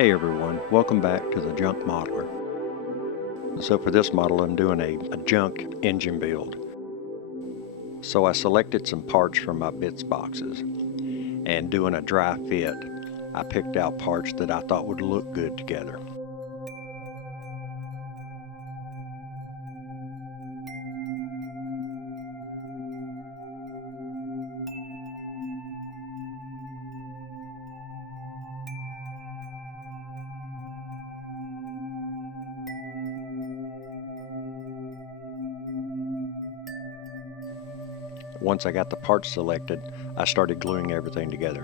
Hey everyone, welcome back to the Junk Modeler. So for this model I'm doing a junk engine build. So I selected some parts from my bits boxes, and doing a dry fit I picked out parts that I thought would look good together. Once I got the parts selected, I started gluing everything together.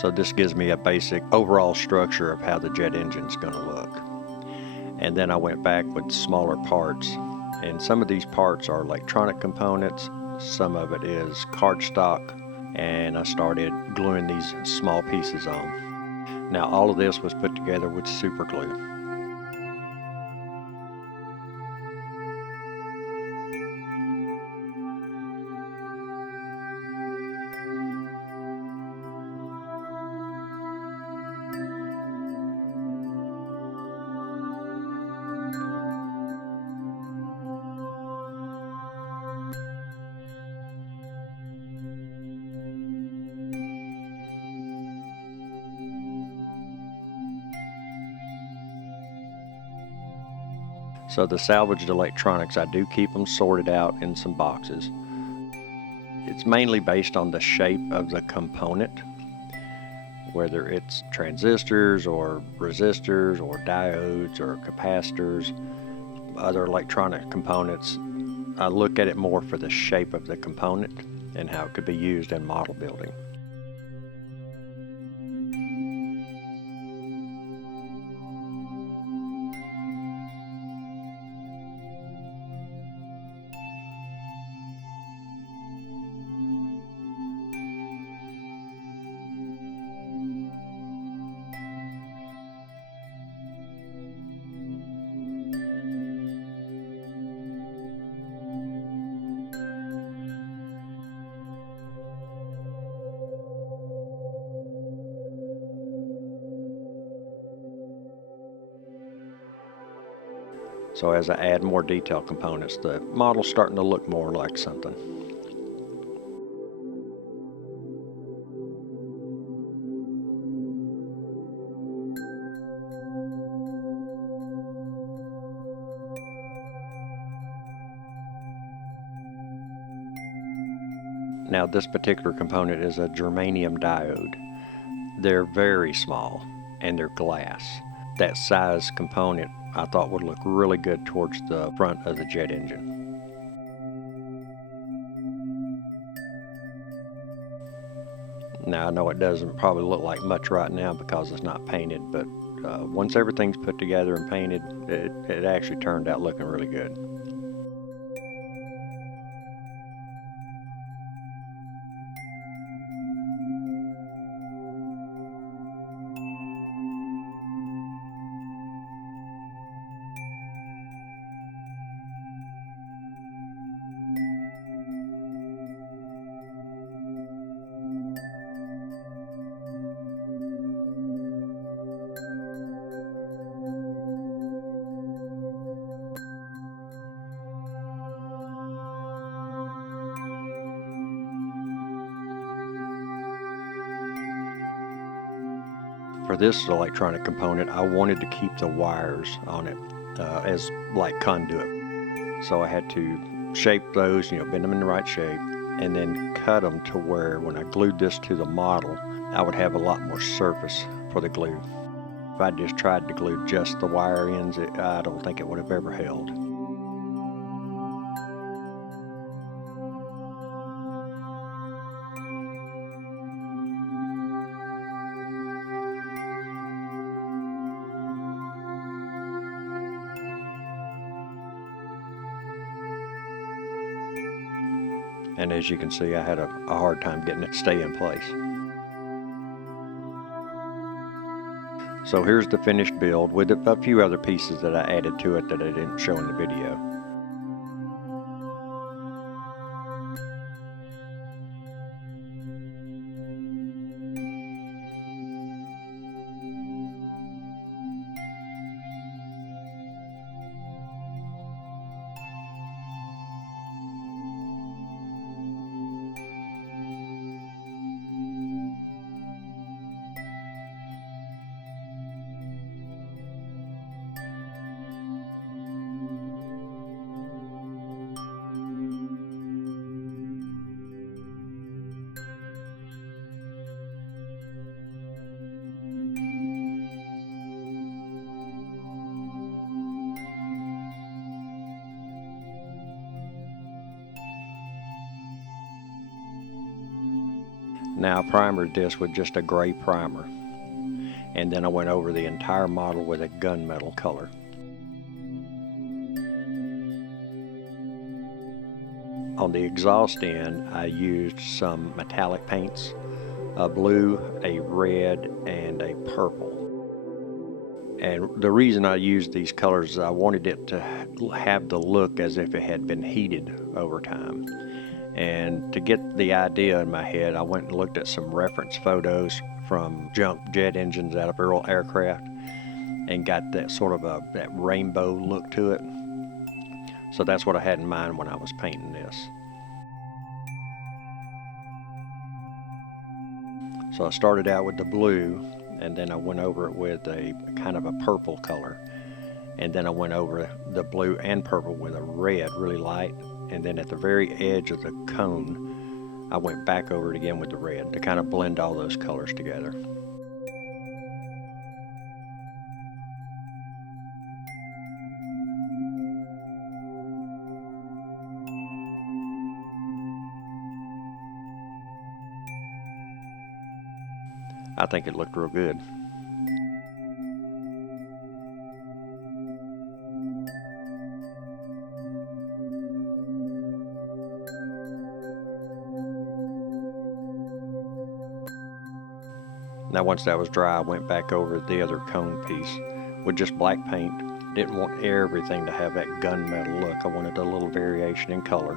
So this gives me a basic overall structure of how the jet engine's going to look. And then I went back with smaller parts, and some of these parts are electronic components, some of it is cardstock, and I started gluing these small pieces on. Now all of this was put together with super glue. So the salvaged electronics, I do keep them sorted out in some boxes. It's mainly based on the shape of the component, whether it's transistors or resistors or diodes or capacitors, other electronic components. I look at it more for the shape of the component and how it could be used in model building. So as I add more detail components, the model's starting to look more like something. Now this particular component is a germanium diode. They're very small and they're glass. That size component I thought would look really good towards the front of the jet engine. Now I know it doesn't probably look like much right now because it's not painted, but once everything's put together and painted, it actually turned out looking really good. For this electronic component, I wanted to keep the wires on it as like conduit. So I had to shape those, bend them in the right shape, and then cut them to where when I glued this to the model, I would have a lot more surface for the glue. If I just tried to glue just the wire ends, I don't think it would have ever held. And as you can see, I had a hard time getting it to stay in place. So here's the finished build with a few other pieces that I added to it that I didn't show in the video. Now I primered this with just a gray primer, and then I went over the entire model with a gunmetal color. On the exhaust end, I used some metallic paints, a blue, a red, and a purple. And the reason I used these colors is I wanted it to have the look as if it had been heated over time. And to get the idea in my head, I went and looked at some reference photos from junk jet engines out of real aircraft and got that sort of that rainbow look to it. So that's what I had in mind when I was painting this. So I started out with the blue, and then I went over it with a kind of a purple color. And then I went over the blue and purple with a red, really light. And then at the very edge of the cone, I went back over it again with the red to kind of blend all those colors together. I think it looked real good. Now once that was dry, I went back over the other cone piece with just black paint. Didn't want everything to have that gunmetal look. I wanted a little variation in color.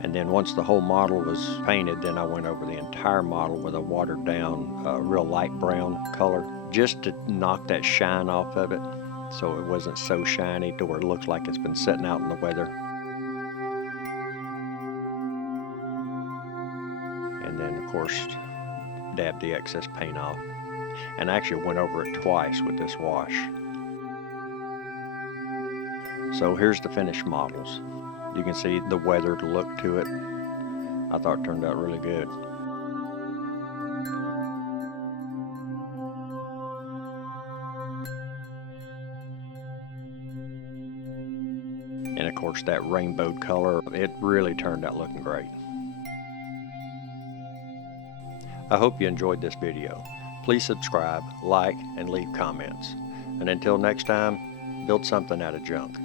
And then once the whole model was painted, then I went over the entire model with a watered down, real light brown color, just to knock that shine off of it, so it wasn't so shiny to where it looks like it's been sitting out in the weather. And then of course, dab the excess paint off. And I actually went over it twice with this wash. So here's the finished models. You can see the weathered look to it. I thought it turned out really good. And of course that rainbow color, it really turned out looking great. I hope you enjoyed this video. Please subscribe, like, and leave comments. And until next time, build something out of junk.